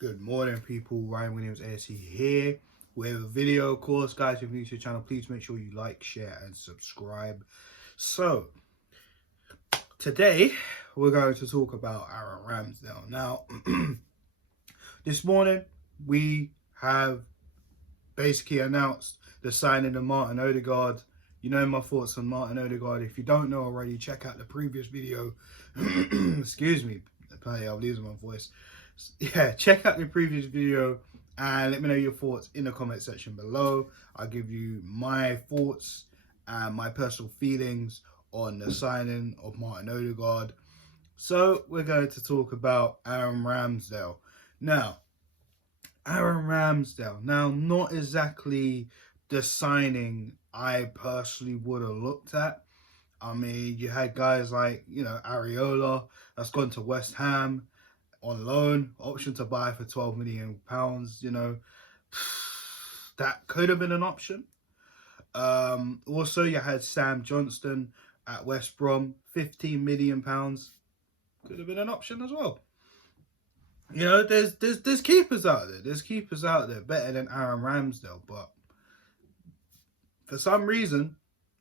Good morning, people. Ryan Williams ASC here with a video. Of course, guys, if you're new to the channel, please make sure you like, share, and subscribe. So, today we're going to talk about Aaron Ramsdale. Now, this morning we have basically announced the signing of Martin Odegaard. You know my thoughts on Martin Odegaard. If you don't know already, check out the previous video. Excuse me, I'm losing my voice. Yeah, check out the previous video and let me know your thoughts in the comment section below. I'll give you my thoughts and my personal feelings on the signing of Martin Odegaard. So we're going to talk about Aaron Ramsdale. Now, Aaron Ramsdale. Now, not exactly the signing I personally would have looked at. I mean, you had guys like, Areola that's gone to West Ham on loan, option to buy for £12 million. That could have been an option. Also, you had Sam Johnston at West Brom, £15 million. Could have been an option as well. There's keepers out there. There's keepers out there better than Aaron Ramsdale, but for some reason,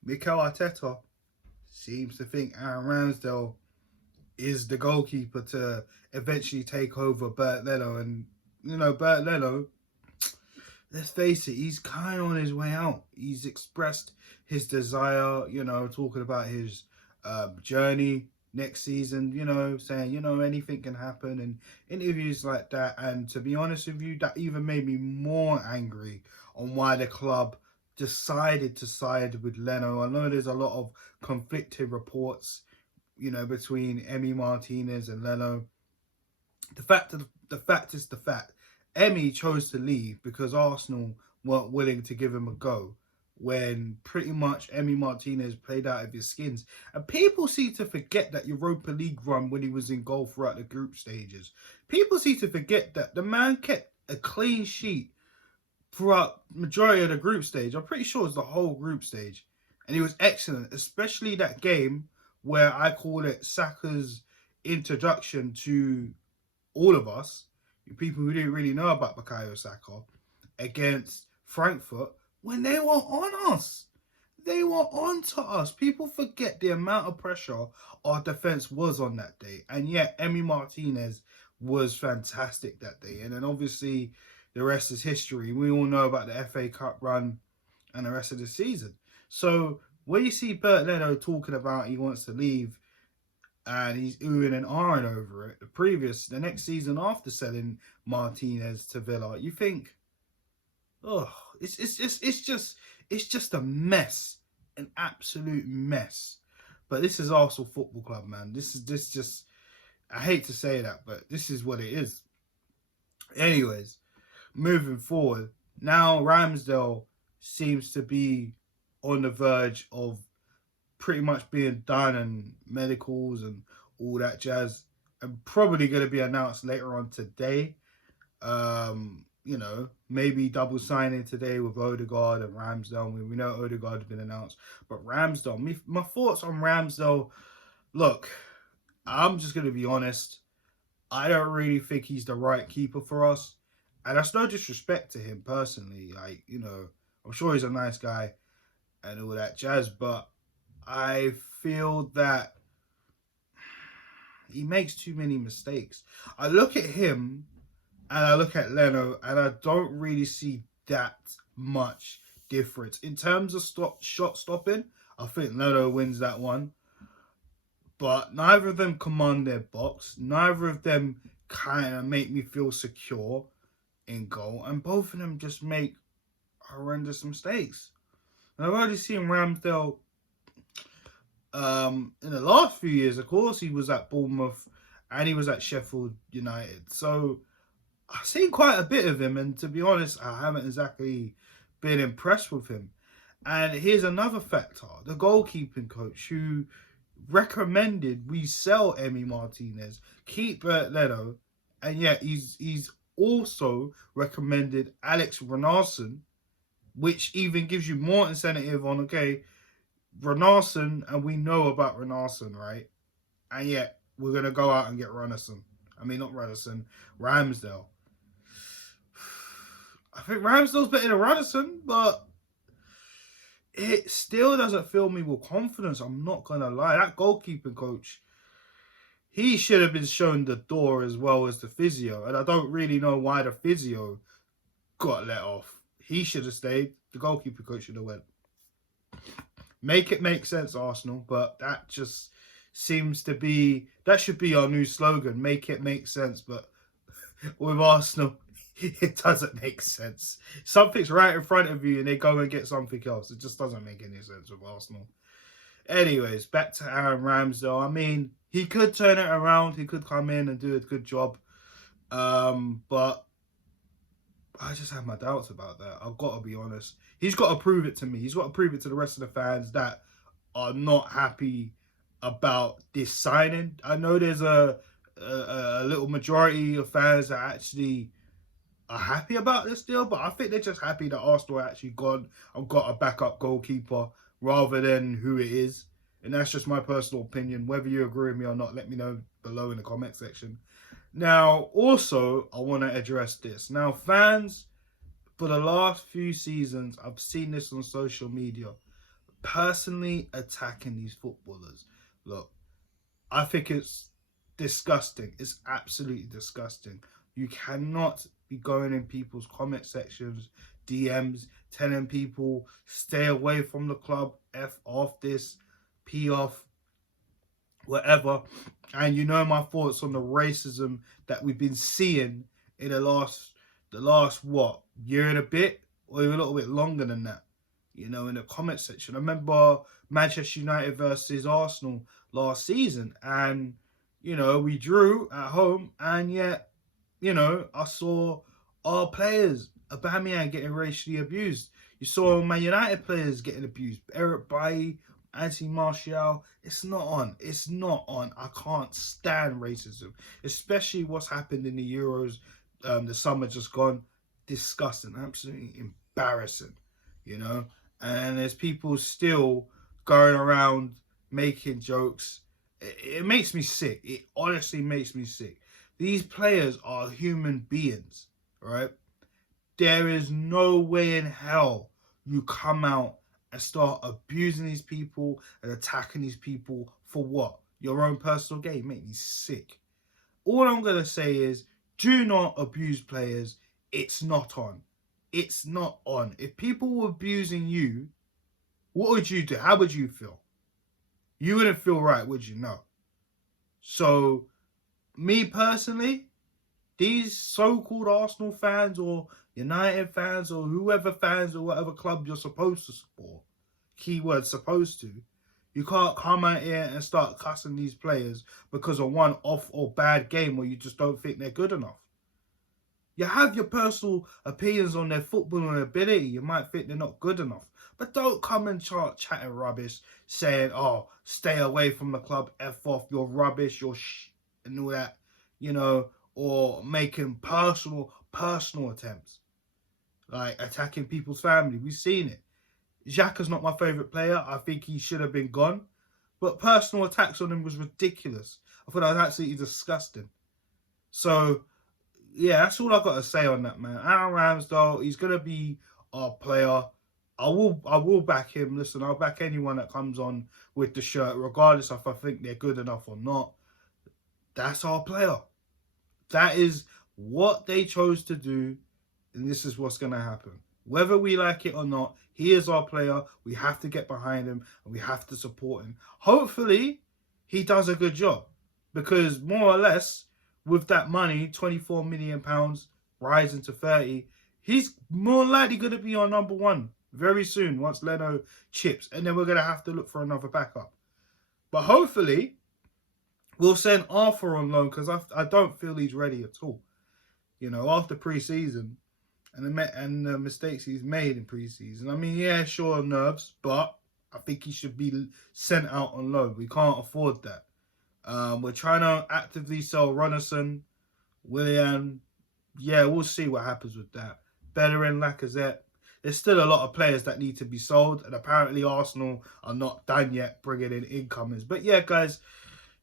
Mikel Arteta seems to think Aaron Ramsdale is the goalkeeper to eventually take over Bert Leno. And, Bert Leno, let's face it, he's kind of on his way out. He's expressed his desire, talking about his journey next season, saying, anything can happen and interviews like that. And to be honest with you, that even made me more angry on why the club decided to side with Leno. I know there's a lot of conflicting reports, between Emi Martinez and Leno. The fact is the fact. Emi chose to leave because Arsenal weren't willing to give him a go when pretty much Emi Martinez played out of his skins. And people seem to forget that Europa League run when he was in goal throughout the group stages. People seem to forget that the man kept a clean sheet throughout majority of the group stage. I'm pretty sure it was the whole group stage. And he was excellent, especially that game where I call it Saka's introduction to all of us, people who didn't really know about Bukayo Saka, against Frankfurt, when they were on us. They were on to us. People forget the amount of pressure our defence was on that day. And yet, Emi Martinez was fantastic that day. And then obviously, the rest is history. We all know about the FA Cup run and the rest of the season. So, when you see Bert Leno talking about he wants to leave and he's oohing and ahhing over it, the next season after selling Martinez to Villa, you think, oh, it's just a mess, an absolute mess. But this is Arsenal Football Club, man. This just, I hate to say that, but this is what it is. Anyways, moving forward, now Ramsdale seems to be on the verge of pretty much being done and medicals and all that jazz, and probably going to be announced later on today. Maybe double signing today with Odegaard and Ramsdale. We know Odegaard has been announced, but Ramsdale, my thoughts on Ramsdale, look, I'm just going to be honest. I don't really think he's the right keeper for us. And that's no disrespect to him personally. I'm sure he's a nice guy and all that jazz, but I feel that he makes too many mistakes. I look at him and I look at Leno and I don't really see that much difference. In terms of shot stopping, I think Leno wins that one. But neither of them command their box. Neither of them kind of make me feel secure in goal. And both of them just make horrendous mistakes. And I've already seen Ramsdale in the last few years. Of course, he was at Bournemouth and he was at Sheffield United. So I've seen quite a bit of him. And to be honest, I haven't exactly been impressed with him. And here's another factor. The goalkeeping coach who recommended we sell Emi Martinez, keep Bert Leno, and yet he's also recommended Alex Renarson, which even gives you more incentive on, okay, Renarson, and we know about Renarson, right? And yet we're going to go out and get Renarson. I mean, not Renarson, Ramsdale. I think Ramsdale's better than Radisson, but it still doesn't fill me with confidence. I'm not going to lie. That goalkeeping coach, he should have been shown the door as well as the physio. And I don't really know why the physio got let off. He should have stayed. The goalkeeper coach should have went. Make it make sense, Arsenal. But that just seems to be, that should be our new slogan. Make it make sense. But with Arsenal, it doesn't make sense. Something's right in front of you and they go and get something else. It just doesn't make any sense with Arsenal. Anyways, back to Aaron Ramsdale. I mean, he could turn it around. He could come in and do a good job. But I just have my doubts about that. I've got to be honest. He's got to prove it to me. He's got to prove it to the rest of the fans that are not happy about this signing. I know there's a little majority of fans that actually are happy about this deal, but I think they're just happy that Arsenal actually gone and got a backup goalkeeper rather than who it is. And that's just my personal opinion. Whether you agree with me or not, let me know below in the comment section. Now, also, I want to address this. Now, fans, for the last few seasons, I've seen this on social media, personally attacking these footballers. Look, I think it's disgusting. It's absolutely disgusting. You cannot be going in people's comment sections, DMs, telling people, stay away from the club, F off this, P off, whatever. And you know my thoughts on the racism that we've been seeing in the last what, year and a bit, or even a little bit longer than that, you know, in the comment section. I remember Manchester United versus Arsenal last season, and, you know, we drew at home, and yet, you know, I saw our players, Aubameyang, getting racially abused. You saw Man United players getting abused. Eric Bailly, Anthony Martial. It's not on. It's not on. I can't stand racism, especially what's happened in the Euros, the summer just gone. Disgusting, absolutely embarrassing, you know. And there's people still going around making jokes. It makes me sick. It honestly makes me sick. These players are human beings, right? There is no way in hell you come out and start abusing these people and attacking these people for what? Your own personal gain. Make me sick. All I'm going to say is, do not abuse players. It's not on. It's not on. If people were abusing you, what would you do? How would you feel? You wouldn't feel right, would you? No. So, me personally, these so-called Arsenal fans or United fans or whoever fans or whatever club you're supposed to support, keyword supposed to, you can't come out here and start cussing these players because of one off or bad game where you just don't think they're good enough. You have your personal opinions on their footballing ability. You might think they're not good enough. But don't come and start chatting rubbish, saying, oh, stay away from the club, F off, you're rubbish, you're and all that, you know, or making personal attempts, like attacking people's family. We've seen it. Xhaka's not my favourite player. I think he should have been gone. But personal attacks on him was ridiculous. I thought that was absolutely disgusting. So, yeah, that's all I've got to say on that, man. Aaron Ramsdale, he's going to be our player. I will back him. Listen, I'll back anyone that comes on with the shirt, regardless if I think they're good enough or not. That's our player. That is what they chose to do, and this is what's going to happen. Whether we like it or not, he is our player. We have to get behind him, and we have to support him. Hopefully, he does a good job, because more or less, with that money, £24 million rising to 30, he's more likely going to be our number one very soon once Leno chips, and then we're going to have to look for another backup. But hopefully, we'll send Arthur on loan, because I don't feel he's ready at all. You know, after pre-season and the mistakes he's made in pre-season. I mean, yeah, sure, nerves, but I think he should be sent out on loan. We can't afford that. We're trying to actively sell Runnison, Willian. Yeah, we'll see what happens with that. Bellerin, Lacazette. There's still a lot of players that need to be sold, and apparently Arsenal are not done yet bringing in incomers. But yeah, guys,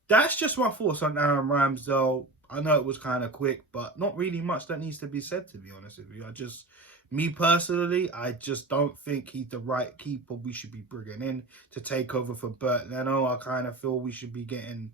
that's just my thoughts on Aaron Ramsdale. I know it was kind of quick, but not really much that needs to be said, to be honest with you. I just Me personally, I just don't think he's the right keeper we should be bringing in to take over for Bert Leno. I kind of feel we should be getting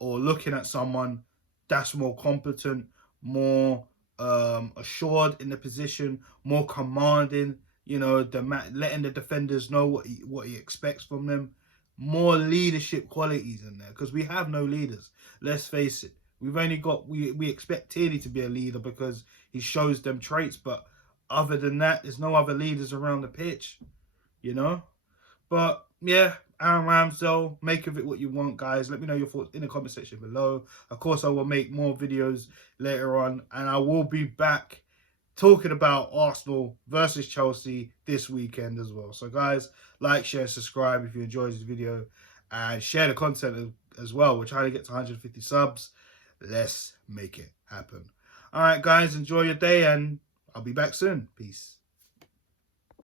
or looking at someone that's more competent, more assured in the position, more commanding. You know, letting the defenders know what he expects from them. More leadership qualities in there because we have no leaders. Let's face it. We've only got we expect Tierney to be a leader because he shows them traits, but other than that, there's no other leaders around the pitch. You know. But yeah, Aaron Ramsdale, make of it what you want, guys. Let me know your thoughts in the comment section below. Of course, I will make more videos later on, and I will be back talking about Arsenal versus Chelsea this weekend as well. So, guys, like, share, subscribe if you enjoyed this video, and share the content as well. We're trying to get to 150 subs. Let's make it happen. All right, guys, enjoy your day, and I'll be back soon. Peace.